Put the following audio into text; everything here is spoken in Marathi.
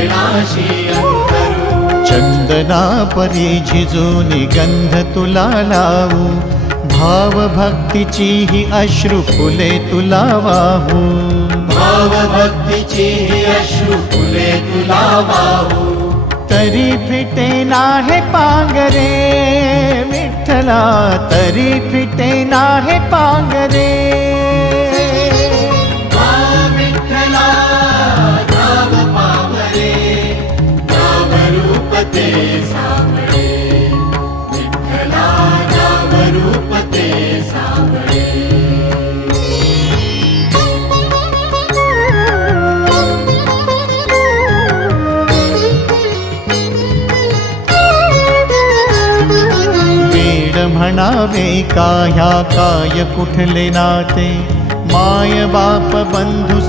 चरणाशी अंतरू। चंदना परी झिजूनी गंध तुला लावू, भाव भक्तीची ही अश्रु फुले तुला वाहू। भाव भक्तीची ही अश्रु फुले तुला वाहू। तरी फिटे नाहे पांगरे विठ्ठला, तरी फिटे नाहे पांगरे। विठ्ठला नाम पावरे, नाम रूप ते सावळे। विठ्ठला नाम रूप ते सावळे। म्हणावे का ह्या काय कुठले नाते, माय बाप बंधू